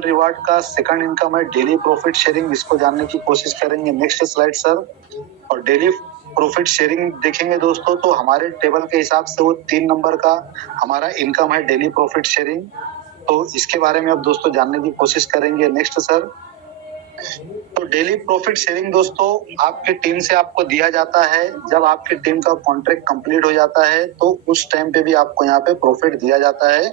Reward का second income है daily profit sharing, इसको जानने की कोशिश करेंगे। Next slide sir. और डेली प्रॉफिट शेयरिंग देखेंगे दोस्तों तो हमारे टेबल के हिसाब से वो 3 नंबर का हमारा इनकम है डेली प्रॉफिट शेयरिंग। तो इसके बारे में अब दोस्तों जानने की कोशिश करेंगे। Next sir. तो डेली प्रॉफिट शेयरिंग दोस्तों आपकी टीम से आपको दिया जाता है। जब आपकी टीम का कॉन्ट्रैक्ट कंप्लीट हो जाता है तो उस टाइम पे भी आपको यहाँ पे प्रॉफिट दिया जाता है।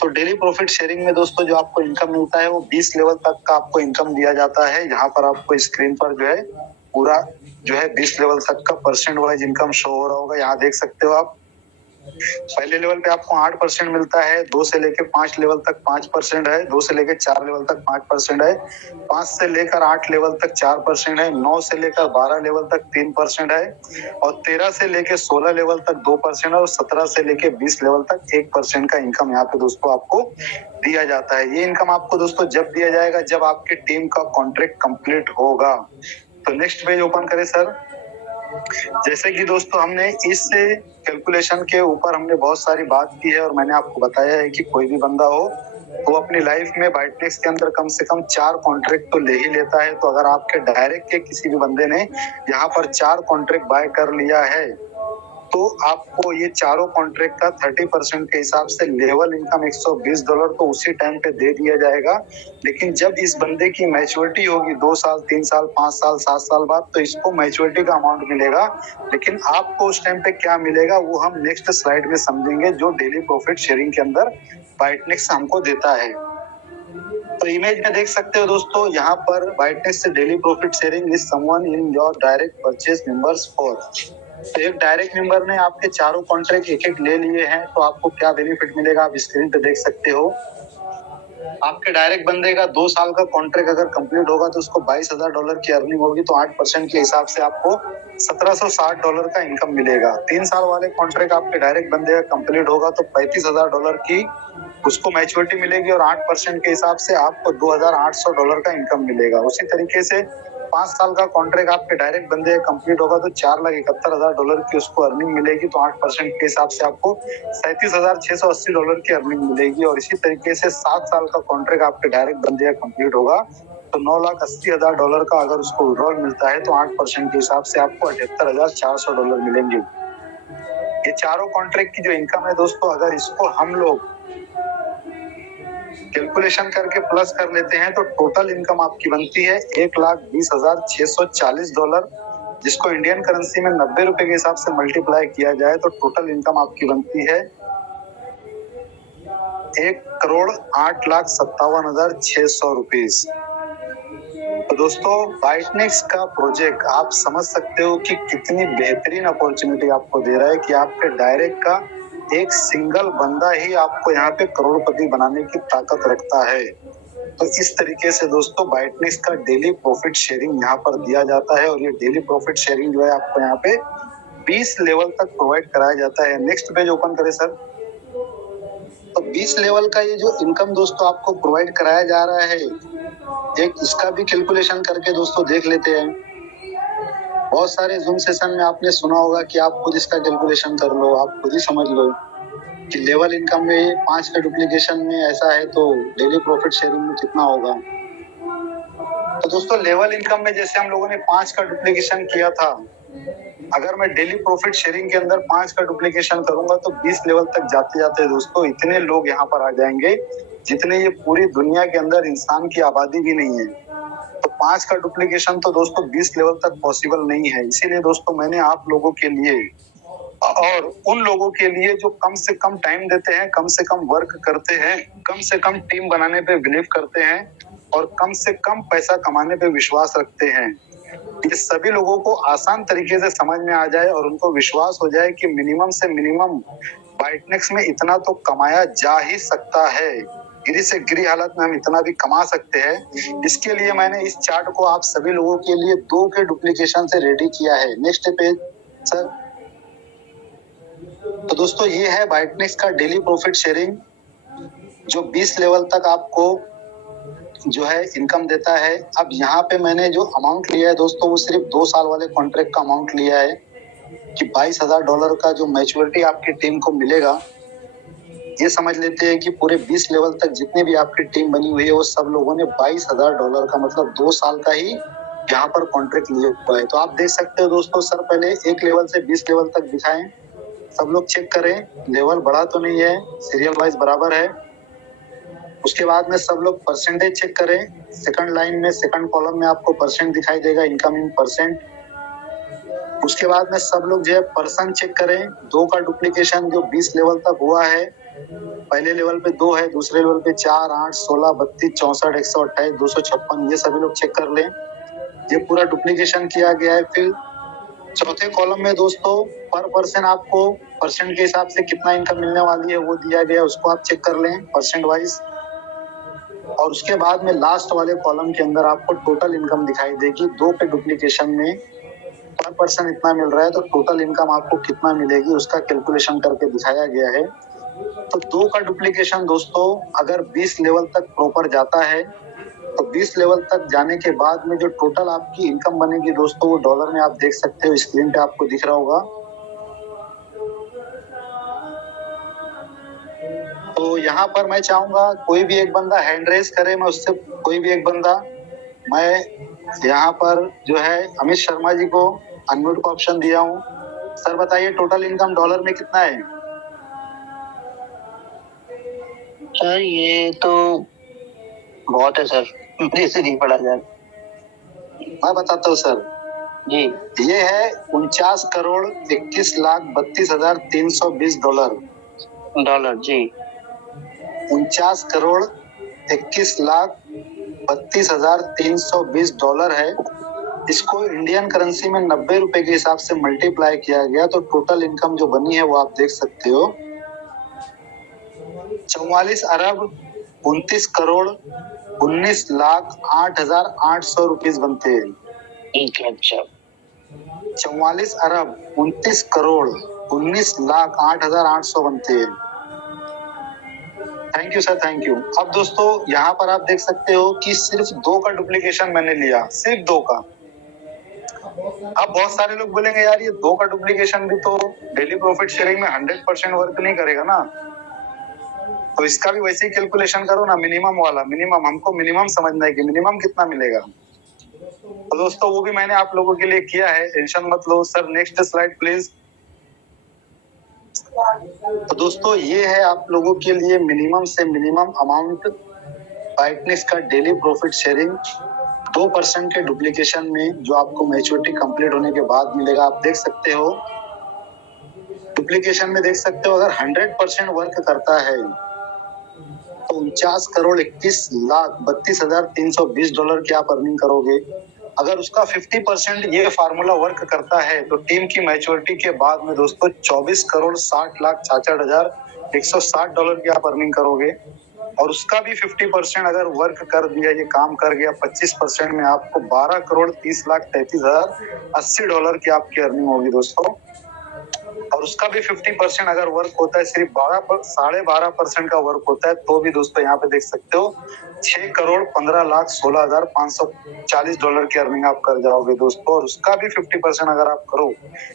तो डेली प्रॉफिट शेयरिंग में दोस्तों जो आपको इनकम मिलता है वो 20 लेवल तक का आपको इनकम दिया जाता है। यहाँ पर आपको स्क्रीन पर जो है पूरा जो है 20 लेवल तक का परसेंट वाइज इनकम शो हो रहा होगा, यहाँ देख सकते हो आप। पहले लेवल पे आपको 8% मिलता है, 2 से लेकर 5 लेवल तक 5% है, 2 से लेकर 4 लेवल तक 5% है, 5 से लेकर 8 लेवल तक 4% है, 9 से लेकर 12 लेवल तक 3% है, और 13 से लेकर 16 लेवल तक 2% है, और 17 से लेकर 20 लेवल तक 1% का इनकम यहाँ पे दोस्तों आपको दिया जाता है। ये इनकम आपको दोस्तों जब दिया जाएगा जब आपकी टीम का कॉन्ट्रैक्ट कंप्लीट होगा। तो नेक्स्ट पेज ओपन करें सर। जैसे कि दोस्तों हमने इस कैलकुलेशन के ऊपर हमने बहुत सारी बात की है और मैंने आपको बताया है कि कोई भी बंदा हो तो अपनी लाइफ में बाइटनेक्स के अंदर कम से कम 4 कॉन्ट्रैक्ट तो ले ही लेता है। तो अगर आपके डायरेक्ट के किसी भी बंदे ने यहाँ पर 4 कॉन्ट्रैक्ट बाय कर लिया है तो आपको ये चारों कॉन्ट्रैक्ट का 30% के हिसाब से लेवल इनकम $120 तो उसी टाइम पे दे दिया जाएगा। लेकिन जब इस बंदे की मैच्योरिटी होगी 2 साल 3 साल 5 साल 7 साल बाद तो इसको मैच्योरिटी का अमाउंट मिलेगा। लेकिन आपको उस टाइम पे क्या मिलेगा वो हम नेक्स्ट स्लाइड में समझेंगे, जो डेली प्रॉफिट शेयरिंग के अंदर बाइटनेक्स हमको देता है। तो इमेज में देख सकते हो दोस्तों, यहाँ पर बाइटनेक्स से daily profit sharing is someone in your direct purchase members for. तो एक डायरेक्ट मेंबर ने आपके चारों कॉन्ट्रैक्ट एक ले लिए हैं तो आपको क्या बेनिफिट मिलेगा आप स्क्रीन पे देख सकते हो। आपके डायरेक्ट बंदे का 2 साल का कॉन्ट्रैक्ट अगर कंप्लीट होगा तो उसको $22,000 की अर्निंग होगी, तो 8% के हिसाब से आपको $1,760 का इनकम मिलेगा। 3 साल वाले कॉन्ट्रैक्ट आपके डायरेक्ट बंदे का कंप्लीट होगा तो $35,000 की उसको मैच्योरिटी मिलेगी और 8% के हिसाब से आपको $2,800 का इनकम मिलेगा। उसी तरीके से 5 साल का कॉन्ट्रैक्ट आपके डायरेक्ट बंदे कंप्लीट होगा तो $4,71,000 की उसको अर्निंग मिलेगी, तो 8% के हिसाब से आपको $37,680 की अर्निंग मिलेगी। और इसी तरीके से 7 साल का कॉन्ट्रैक्ट आपके डायरेक्ट बंदे का कंप्लीट होगा तो $9,80,000 का अगर उसको विड्रॉल मिलता है तो 8% के हिसाब से आपको $78,400 मिलेंगे। ये चारों कॉन्ट्रैक्ट की जो इनकम है दोस्तों, अगर इसको हम लोग कैलकुलेशन करके प्लस कर लेते हैं तो टोटल इनकम आपकी बनती है $1,20,640, जिसको इंडियन करेंसी में 90 रुपए के हिसाब से मल्टीप्लाई किया जाए तो टोटल इनकम आपकी बनती है 1,08,57,600 रुपीज। तो दोस्तों बाइटनेक्स का प्रोजेक्ट आप समझ सकते हो कि कितनी बेहतरीन अपॉर्चुनिटी आपको दे रहा है कि आपके डायरेक्ट का एक सिंगल बंदा ही आपको यहाँ पे करोड़पति बनाने की ताकत रखता है। तो इस तरीके से दोस्तों बाइटनेक्स का डेली प्रॉफिट शेयरिंग यहाँ पर दिया जाता है, और ये डेली प्रॉफिट शेयरिंग जो है आपको यहाँ पे 20 लेवल तक प्रोवाइड कराया जाता है। नेक्स्ट पेज ओपन करें सर। तो 20 लेवल का ये जो इनकम दोस्तों आपको प्रोवाइड कराया जा रहा है, एक इसका भी कैलकुलेशन करके दोस्तों देख लेते हैं। बहुत सारे जूम सेशन में आपने सुना होगा कि आप खुद इसका कैलकुलेशन कर लो, आप खुद ही समझ लो कि लेवल इनकम में 5 का डुप्लीकेशन में ऐसा है तो डेली प्रॉफिट शेयरिंग में कितना होगा। तो दोस्तों लेवल इनकम में जैसे हम लोगों ने 5 का डुप्लीकेशन किया था, अगर मैं डेली प्रॉफिट शेयरिंग के अंदर 5 का डुप्लीकेशन करूंगा तो 20 लेवल तक जाते जाते दोस्तों इतने लोग यहाँ पर आ जाएंगे जितने ये पूरी दुनिया के अंदर इंसान की आबादी भी नहीं है। तो 5 का डुप्लीकेशन तो दोस्तों 20 लेवल तक पॉसिबल नहीं है। इसीलिए दोस्तों मैंने आप लोगों के लिए और उन लोगों के लिए जो कम से कम टाइम देते हैं, कम से कम वर्क करते हैं, कम से कम टीम बनाने पे बिलीव करते हैं और कम से कम पैसा कमाने पे विश्वास रखते हैं, ये सभी लोगों को आसान तरीके से समझ में आ जाए और उनको विश्वास हो जाए कि मिनिमम से मिनिमम बाइटनेक्स में इतना तो कमाया जा ही सकता है, गिरी से गिरी हालत में हम इतना भी कमा सकते हैं। इसके लिए मैंने इस चार्ट को आप सभी लोगों के लिए 2 के डुप्लीकेशन से रेडी किया है। Next page sir. तो दोस्तों ये है बाइटनेक्स का डेली प्रॉफिट शेयरिंग जो 20 लेवल तक आपको जो है इनकम देता है। अब यहाँ पे मैंने जो अमाउंट लिया है दोस्तों वो सिर्फ 2 साल वाले कॉन्ट्रैक्ट का अमाउंट लिया है कि $22,000 का जो मैच्योरिटी आपकी टीम को मिलेगा, ये समझ लेते हैं कि पूरे 20 लेवल तक जितनी भी आपकी टीम बनी हुई है वो सब लोगों ने $22,000 का मतलब 2 साल का ही यहाँ पर कॉन्ट्रैक्ट लिया हुआ है। तो आप देख सकते हो दोस्तों, सर पहले 1 लेवल से 20 लेवल तक दिखाएं, सब लोग चेक करें लेवल बढ़ा तो नहीं है, सीरियल वाइज बराबर है। उसके बाद में सब लोग परसेंटेज चेक करें, सेकंड लाइन में सेकंड कॉलम में आपको परसेंट दिखाई देगा, इनकमिंग परसेंट। उसके बाद में सब लोग जो है पर्सन चेक करें, 2 का डुप्लीकेशन जो 20 लेवल तक हुआ है, पहले लेवल पे 2 है, दूसरे लेवल पे 4, 8, 16, 32, 64, 128, 256, ये सभी लोग चेक कर लें। ये पूरा डुप्लीकेशन किया गया है। फिर चौथे कॉलम में दोस्तों पर पर्सन आपको परसेंट के हिसाब से कितना इनकम मिलने वाली है वो दिया गया है, उसको आप चेक कर लें परसेंट वाइज। और उसके बाद में लास्ट वाले कॉलम के अंदर आपको टोटल इनकम दिखाई देगी। 2 के डुप्लीकेशन में पर पर्सन इतना मिल रहा है तो टोटल इनकम आपको कितना मिलेगी उसका कैलकुलेशन करके दिखाया गया है। तो 2 का डुप्लीकेशन दोस्तों अगर 20 लेवल तक प्रॉपर जाता है तो 20 लेवल तक जाने के बाद में जो टोटल आपकी इनकम बनेगी दोस्तों वो डॉलर में आप देख सकते हो, स्क्रीन पे आपको दिख रहा होगा। तो यहाँ पर मैं चाहूंगा कोई भी एक बंदा हैंड रेज करे, मैं उससे कोई भी एक बंदा, मैं यहाँ पर जो है अमित शर्मा जी को अनम्यूट का ऑप्शन दिया हूँ। सर बताइए टोटल इनकम डॉलर में कितना है? सर ये तो बहुत है सर, मेरे से नहीं पढ़ा जाए। मैं बताता हूँ सर जी। ये है 49,21,32,320 डॉलर जी। 49,21,32,320 डॉलर है। इसको इंडियन करेंसी में 90 रुपए के हिसाब से मल्टीप्लाई किया गया तो टोटल इनकम जो बनी है वो आप देख सकते हो 44,29,19,08,800 रुपीज बनते हैं। अच्छा। 44,29,19,08,800 बनते हैं। Thank you sir, thank you. अब दोस्तों यहाँ पर आप देख सकते हो कि सिर्फ 2 का डुप्लीकेशन मैंने लिया, सिर्फ 2 का। अब बहुत सारे लोग बोलेंगे यार ये 2 का डुप्लीकेशन भी तो डेली प्रॉफिट शेयरिंग में 100% वर्क नहीं करेगा ना, तो इसका भी वैसे ही कैलकुलेशन करो ना, मिनिमम वाला। मिनिमम हमको मिनिमम समझना है कि मिनिमम कितना मिलेगा। तो दोस्तों वो भी मैंने आप लोगों के लिए किया है, टेंशन मत लो। Sir next slide please. तो दोस्तों ये है आप लोगों के लिए मिनिमम से मिनिमम अमाउंट बाइटनेस का डेली प्रॉफिट शेयरिंग 2% के डुप्लीकेशन में जो आपको मैच्योरिटी कंप्लीट होने के बाद मिलेगा। आप देख सकते हो डुप्लीकेशन में, देख सकते हो अगर 100% वर्क करता है तो 49,21,32,320 डॉलर की आप अर्निंग करोगे। अगर उसका 50% ये फार्मूला वर्क करता है तो टीम की मैच्योरिटी के बाद में दोस्तों 24,60,66,160 डॉलर की आप अर्निंग करोगे। और उसका भी 50% अगर वर्क कर दिया, ये काम कर गया 25% में, आपको 12,30,33,080 डॉलर की आपकी अर्निंग होगी दोस्तों। और उसका भी 50% अगर वर्क होता है, सिर्फ 12.5% का वर्क होता है तो भी दोस्तों यहाँ पे देख सकते हो 6,15,16,540 डॉलर की अर्निंग आप कर जाओगे दोस्तों। और उसका भी 50% अगर आप करो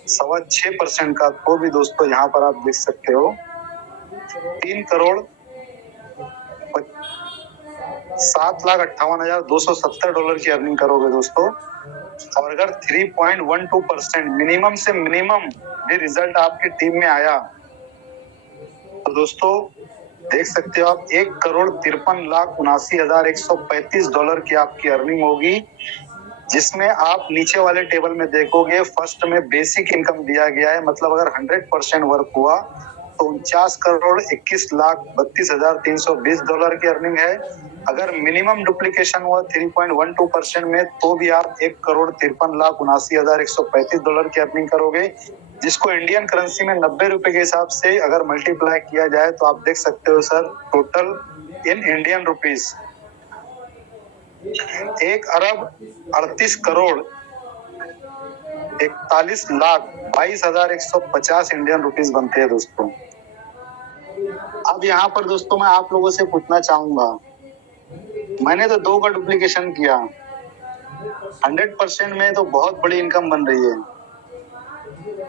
6.25% का तो भी दोस्तों यहाँ पर आप देख सकते हो 3,07,58,270 डॉलर की अर्निंग करोगे दोस्तों। और अगर 3.12% मिनिमम से मिनिमम भी रिजल्ट आपकी टीम में आया तो दोस्तों देख सकते हो आप 1,53,79,135 डॉलर की आपकी अर्निंग होगी, जिसमें आप नीचे वाले टेबल में देखोगे फर्स्ट में बेसिक इनकम दिया गया है, मतलब अगर 100% वर्क हुआ तो 49,21,32,320 डॉलर की अर्निंग है। अगर मिनिमम डुप्लीकेशन हुआ 3.12% में तो भी आप 1,53,79,135 डॉलर की अर्निंग करोगे, जिसको इंडियन करेंसी में 90 रुपए के हिसाब से अगर मल्टीप्लाई किया जाए तो आप देख सकते हो sir total in Indian rupees 1,38,41,22,150 Indian rupees बनते हैं दोस्तों। अब यहाँ पर दोस्तों मैं आप लोगों से पूछना चाहूंगा, मैंने तो 2 का डुप्लीकेशन किया, 100% में तो बहुत बड़ी इनकम बन रही है,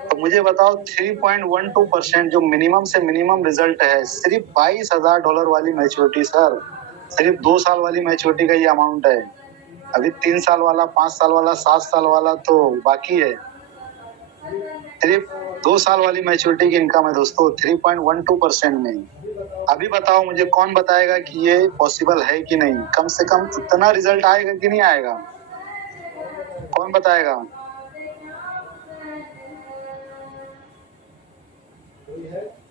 तो अब मुझे बताओ 3.12% जो मिनिमम से मिनिमम रिजल्ट है, सिर्फ $22,000 वाली मैच्योरिटी सर, सिर्फ 2 साल वाली मैच्योरिटी का ये अमाउंट है। अभी 3 साल वाला, 5 साल वाला, 7 साल वाला तो बाकी है। सिर्फ 2 साल वाली मैच्योरिटी की इनकम है दोस्तों 3.12% में। अभी बताओ मुझे, कौन बताएगा कि ये पॉसिबल है कि नहीं? कम से कम इतना रिजल्ट आएगा कि नहीं आएगा? कौन बताएगा?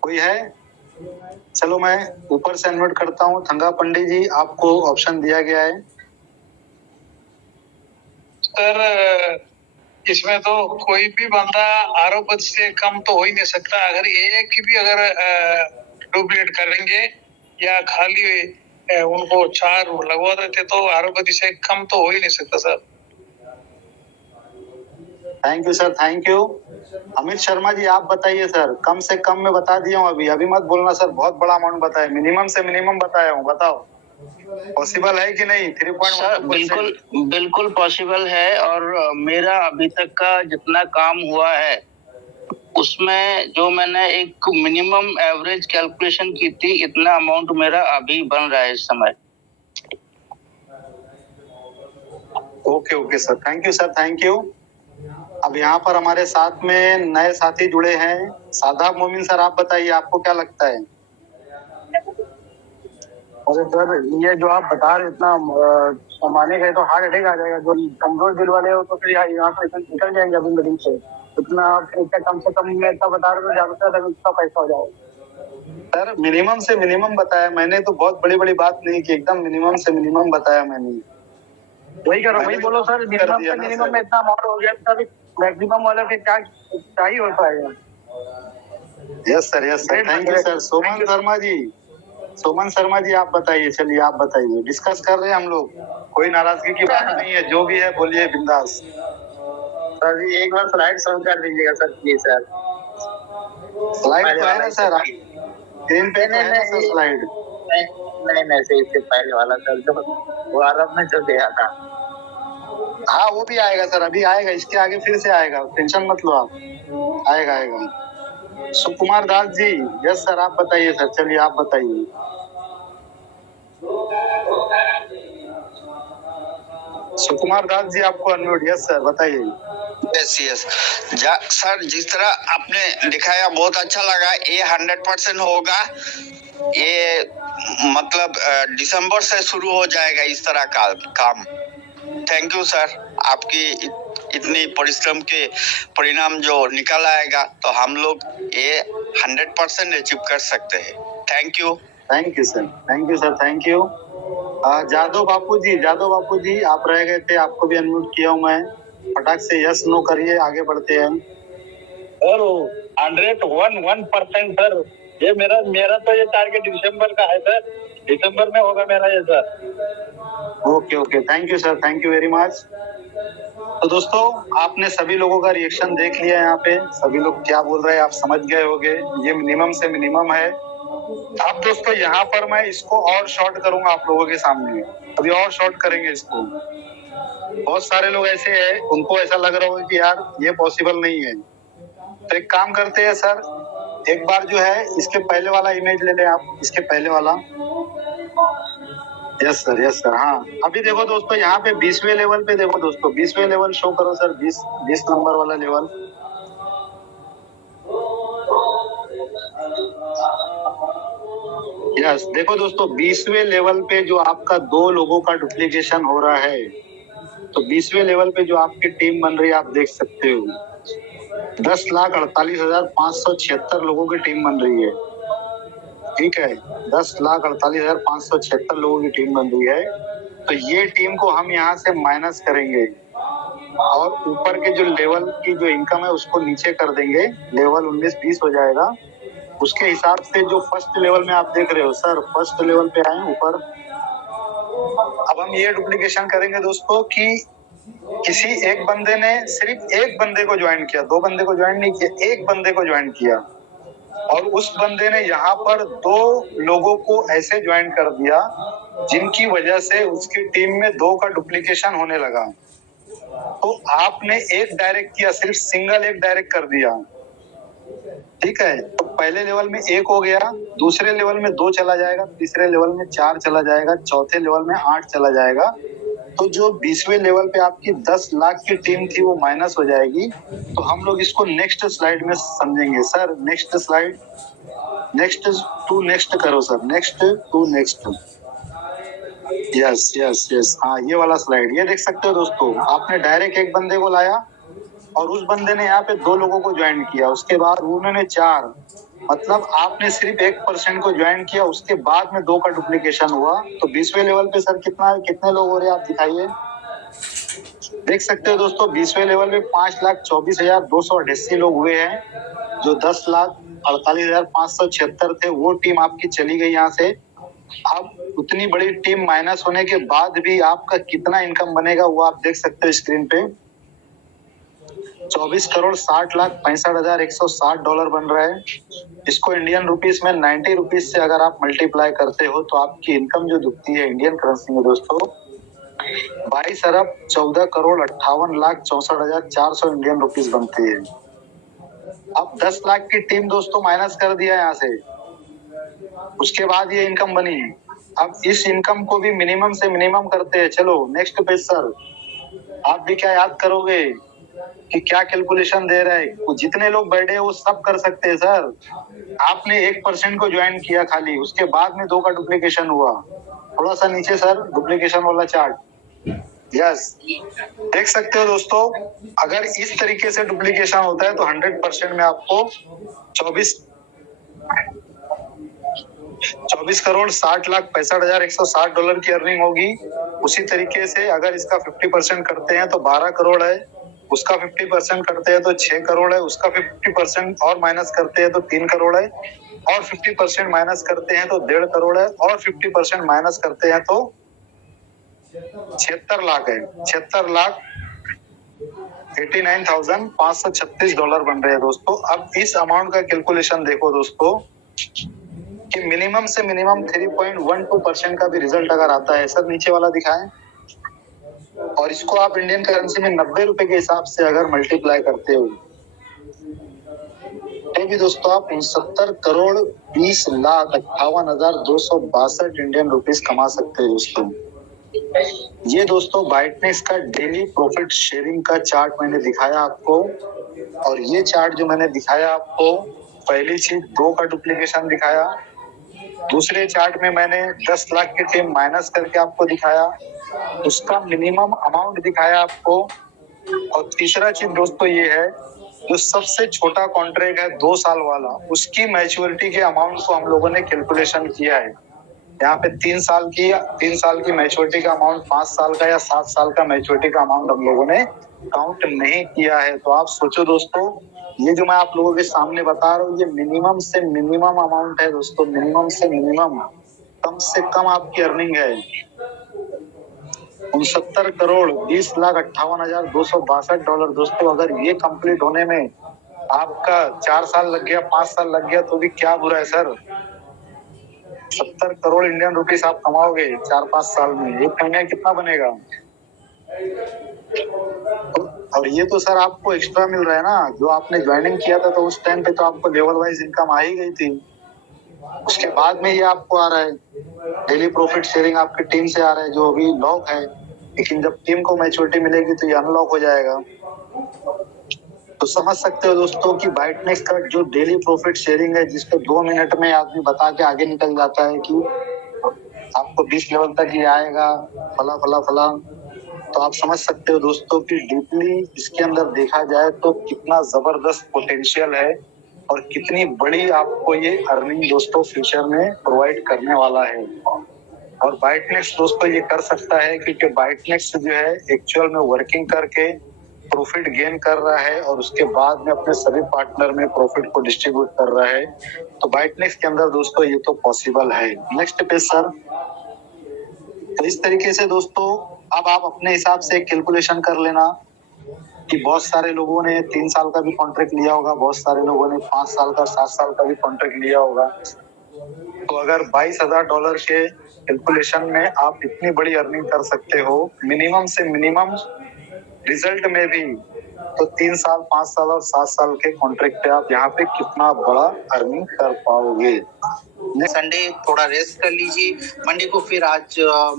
कोई है? चलो मैं ऊपर से अनम्यूट करता हूँ। थंगा पंडित जी, आपको ऑप्शन दिया गया है। सर इसमें तो कोई भी बंदा आरोप से कम तो हो ही नहीं सकता। अगर एक की भी अगर डुप्लीकेट करेंगे या खाली उनको 4 लगवा देते तो आरोप से कम तो हो ही नहीं सकता sir. Thank you sir, thank you. Amit Sharma ji आप बताइए सर, कम से कम में बता दिया हूँ। अभी मत बोलना सर, बहुत बड़ा अमाउंट बताया, मिनिमम से मिनिमम बताया हूँ। बताओ पॉसिबल है कि नहीं? 3.1% बिल्कुल पॉसिबल है। और मेरा अभी तक का जितना काम हुआ है उसमें जो मैंने एक मिनिमम एवरेज कैलकुलेशन की थी, इतना अमाउंट मेरा अभी बन रहा है इस समय। Okay sir, thank you sir, thank you. अब यहाँ पर हमारे साथ में नए साथी जुड़े हैं। सादाब मोमिन सर आप बताइए, आपको क्या लगता है? अरे सर, ये जो आप बता रहे इतना कमाने गए तो हार्ट अटैक आ जाएगा। जो कमजोर दिल वाले हो तो फिर यहाँ से निकल जाएंगे अभी मीटिंग से। इतना कम से कम में इतना बता रहे हो, ज्यादा से ज्यादा इतना पैसा हो जाएगा। सर मिनिमम से मिनिमम बताया मैंने, तो बहुत बड़ी बड़ी बात नहीं की, एकदम मिनिमम से मिनिमम बताया मैंने। वही करो, वही बोलो सर। मिनिमम से मिनिमम में इतना अमाउंट हो गया, तभी मैक्सिमम वाले के क्या ही हो पाएगा। Yes sir, thank you sir. Soman Sharma ji आप बताइए। चलिए आप बताइए, डिस्कस कर रहे हैं हम लोग, कोई नाराजगी की बात नहीं है, जो भी है बोलिए बिंदास। सर एक बार स्लाइड शो कर दीजिएगा सर, प्लीज सर। स्लाइड तो है ना सर, स्क्रीन पे है ना सर स्लाइड? नहीं सर, इससे पहले वाला सर जो वो आरब में जो दिया था। हाँ वो भी आएगा सर, अभी आएगा, इसके आगे फिर से आएगा, टेंशन मत लो आप, आएगा। सुकुमार दास जी, यस सर आप बताइए सर। चलिए आप बताइए। सुकुमार दास जी आपको अनम्यूट। यस सर बताइए। यस सर, जिस तरह आपने दिखाया बहुत अच्छा लगा। ये 100% होगा। ये मतलब दिसंबर से शुरू हो जाएगा इस तरह का काम। थैंक यू सर, आपकी इतनी परिश्रम के परिणाम जो निकल आएगा तो हम लोग ये 100% अचीव कर सकते हैं। Thank you sir, thank you. Jadav Bapu ji आप रह गए थे, आपको भी अनम्यूट किया हूँ मैं। फटाक से यस नो करिए, आगे बढ़ते हैं। सर 101% सर, ये मेरा तो ये टारगेट दिसंबर का है सर, दिसंबर में होगा मेरा ये sir. Okay thank you sir, thank you very much. तो दोस्तों आपने सभी लोगों का रिएक्शन देख लिया, यहाँ पे सभी लोग क्या बोल रहे हैं आप समझ गए होंगे। ये मिनिमम से मिनिमम है। अब दोस्तों यहाँ पर मैं इसको और शॉर्ट करूंगा आप लोगों के सामने, अभी और शॉर्ट करेंगे इसको। बहुत सारे लोग ऐसे हैं, उनको ऐसा लग रहा होगा कि यार ये पॉसिबल नहीं है। तो एक काम करते हैं सर, एक बार जो है इसके पहले वाला इमेज ले लें आप, इसके पहले वाला। यस सर हाँ। अभी देखो दोस्तों यहाँ पे 20वें लेवल पे देखो दोस्तों, 20वें लेवल शो करो सर, 20 नंबर वाला लेवल। यस देखो दोस्तों 20वें लेवल पे जो आपका 2 लोगों का डुप्लीकेशन हो रहा है, तो 20वें लेवल पे जो आपकी टीम बन रही है आप देख सकते हो 10,48,576 लोगों की टीम बन रही है। ठीक है, 10,48,576 लोगों की टीम बन रही है। तो ये टीम को हम यहाँ से माइनस करेंगे और ऊपर के जो लेवल की जो इनकम है उसको नीचे कर देंगे, लेवल 19-20 हो जाएगा। उसके हिसाब से जो फर्स्ट लेवल में आप देख रहे हो सर, फर्स्ट लेवल पे आए ऊपर। अब हम ये डुप्लीकेशन करेंगे दोस्तों कि किसी एक बंदे ने सिर्फ एक बंदे को ज्वाइन किया, 2 बंदे को ज्वाइन नहीं किया, एक बंदे को ज्वाइन किया और उस बंदे ने यहाँ पर 2 लोगों को ऐसे ज्वाइन कर दिया जिनकी वजह से उसकी टीम में 2 का डुप्लीकेशन होने लगा। तो आपने एक डायरेक्ट किया, सिर्फ सिंगल एक डायरेक्ट कर दिया, ठीक है, तो पहले लेवल में 1 हो गया, दूसरे लेवल में 2 चला जाएगा, तीसरे लेवल में 4 चला जाएगा, चौथे लेवल में 8 चला जाएगा। तो जो 20वें लेवल पे आपकी 10 लाख की टीम थी वो माइनस हो जाएगी। तो हम लोग इसको नेक्स्ट स्लाइड में समझेंगे। Sir next slide, next to next करो sir, next to next. Yes yes yes, हाँ ये वाला स्लाइड, ये देख सकते हो दोस्तों, आपने डायरेक्ट एक बंदे को लाया और उस बंदे ने यहाँ पे 2 लोगों को ज्वाइन किया, उसके बाद उन्होंने 4, मतलब आपने सिर्फ 1% को ज्वाइन किया, उसके बाद में 2 का डुप्लीकेशन हुआ। तो 20वें लेवल पे सर कितने लोग हो रहे हैं आप दिखाइए। देख सकते हो दोस्तों, 20वें लेवल में 5,24,288 लोग हुए हैं, जो 10,48,576 थे, वो टीम आपकी चली गई यहाँ से। अब उतनी बड़ी टीम माइनस होने के बाद भी आपका कितना इनकम बनेगा वो आप देख सकते हो स्क्रीन पे। 24,60,65,160 बन रहा है। इसको इंडियन रुपीस में 90 रुपीस से अगर आप मल्टीप्लाई करते हो तो आपकी इनकम जो दिखती है इंडियन करेंसी में दोस्तों 22,14,58,64,400 इंडियन रुपीस बनती है। अब 10 लाख की टीम दोस्तों माइनस कर दिया यहाँ से, उसके बाद ये इनकम बनी। अब इस इनकम को भी मिनिमम से मिनिमम करते हैं। चलो नेक्स्ट पेज सर, आप भी क्या याद करोगे कि क्या कैलकुलेशन दे रहा है। जितने लोग बैठे हैं वो सब कर सकते हैं सर। आपने 1% को ज्वाइन किया खाली, उसके बाद में 2 का डुप्लीकेशन हुआ। थोड़ा सा नीचे सर, डुप्लीकेशन वाला चार्ट। यस, देख सकते हो दोस्तों, अगर इस तरीके से डुप्लीकेशन होता है तो 100% में आपको 24,60,65,160 डॉलर की अर्निंग होगी। उसी तरीके से अगर इसका 50% करते हैं तो 12 करोड़ है, उसका 50% करते हैं तो 6 करोड़ है, उसका 50% और माइनस करते हैं तो 3 करोड़ है, और 50% माइनस करते हैं तो 1.5 करोड़ है, और 50% माइनस करते हैं तो 76 लाख है। 76,89,536 डॉलर बन रहे हैं दोस्तों। अब इस अमाउंट का कैलकुलेशन देखो दोस्तों कि मिनिमम से मिनिमम 3.12% का भी रिजल्ट अगर आता है, सर नीचे वाला दिखाएं, और इसको आप इंडियन करेंसी में 90 रुपए के हिसाब से अगर मल्टीप्लाई करते हो तो भी दोस्तों आप 69,20,58,262 इंडियन रुपीस कमा सकते हैं दोस्तों। ये दोस्तों बाइटनेक्स का डेली प्रॉफिट शेयरिंग का चार्ट मैंने दिखाया आपको, और ये चार्ट जो मैंने दिखाया आपको, पहली चीज 2 का डुप्लीकेशन दिखाया, दूसरे चार्ट में मैंने 10 लाख की टीम माइनस करके आपको दिखाया, उसका मिनिमम अमाउंट दिखाया आपको, और तीसरा चीज दोस्तों ये है जो सबसे छोटा कॉन्ट्रैक्ट है 2 साल वाला, उसकी मैच्योरिटी के अमाउंट को हम लोगों ने कैलकुलेशन किया है। यहाँ पे 3 साल की मैच्योरिटी का अमाउंट, 5 साल का या 7 साल का मैच्योरिटी का अमाउंट हम लोगों ने काउंट नहीं किया है। तो आप सोचो दोस्तों, ये जो मैं आप लोगों के सामने बता रहा हूँ ये मिनिमम से मिनिमम अमाउंट है दोस्तों, मिनिमम से मिनिमम, कम से कम आपकी अर्निंग है 69,20,58,262 डॉलर दोस्तों। अगर ये कंप्लीट होने में आपका 4 साल लग गया, 5 साल लग गया तो भी क्या बुरा है सर। 70 करोड़ इंडियन रुपीस आप कमाओगे 4-5 साल में, एक महीने कितना बनेगा। और ये तो सर आपको एक्स्ट्रा मिल रहा है ना, जो आपने ज्वाइनिंग किया था तो उस टाइम पे तो आपको लेवल वाइज इनकम आ ही गई थी, उसके बाद में ये आपको आ रहा है। डेली प्रॉफिट शेयरिंग आपकी टीम से आ रहा है जो अभी लॉक है, लेकिन जब टीम को मैच्योरिटी मिलेगी तो ये अनलॉक हो जाएगा। तो समझ सकते हो दोस्तों कि बाइटनेक्स का जो डेली प्रॉफिट शेयरिंग है, जिसको 2 मिनट में आदमी बता के आगे निकल जाता है कि आपको 20 लेवल तक ये आएगा, फला फला फला, तो आप समझ सकते हो दोस्तों कि डीपली इसके अंदर देखा जाए तो कितना जबरदस्त पोटेंशियल है और कितनी बड़ी आपको ये अर्निंग दोस्तों फ्यूचर में प्रोवाइड करने वाला है। और बाइटनेक्स दोस्तों ये कर सकता है क्योंकि बाइटनेक्स जो है एक्चुअल में वर्किंग करके प्रॉफिट गेन कर रहा है और उसके बाद में अपने सभी पार्टनर में प्रॉफिट को डिस्ट्रीब्यूट कर रहा है। तो बाइटनेक्स के अंदर दोस्तों ये तो पॉसिबल है। Next page sir. तो इस तरीके से दोस्तों अब आप अपने हिसाब से कैलकुलेशन कर लेना कि बहुत सारे लोगों ने 3 साल का भी कॉन्ट्रैक्ट लिया होगा, बहुत सारे लोगों ने 5 साल का 7 साल का भी कॉन्ट्रैक्ट लिया होगा। तो अगर $22,000 के कैलकुलेशन में आप इतनी बड़ी अर्निंग कर सकते हो, मिनिमम से मिनिमम रिजल्ट में भी तो 3 साल, 5 साल और 7 साल के कॉन्ट्रैक्ट पे आप यहाँ पे कितना बड़ा अर्निंग कर पाओगे। संडे थोड़ा रेस्ट कर लीजिए, मंडे को फिर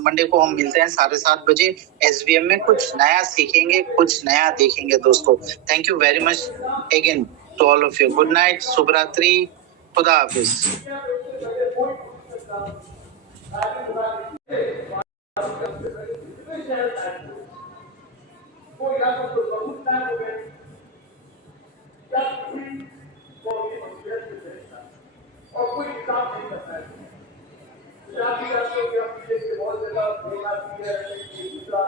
मंडे को हम मिलते हैं 7:30 बजे SVM में। कुछ नया सीखेंगे, कुछ नया देखेंगे दोस्तों। Thank you very much again to all of you. Good night, शुभ रात्रि, खुदा हाफिज। और कोई हिसाब नहीं करता है। बहुत ज्यादा दूसरा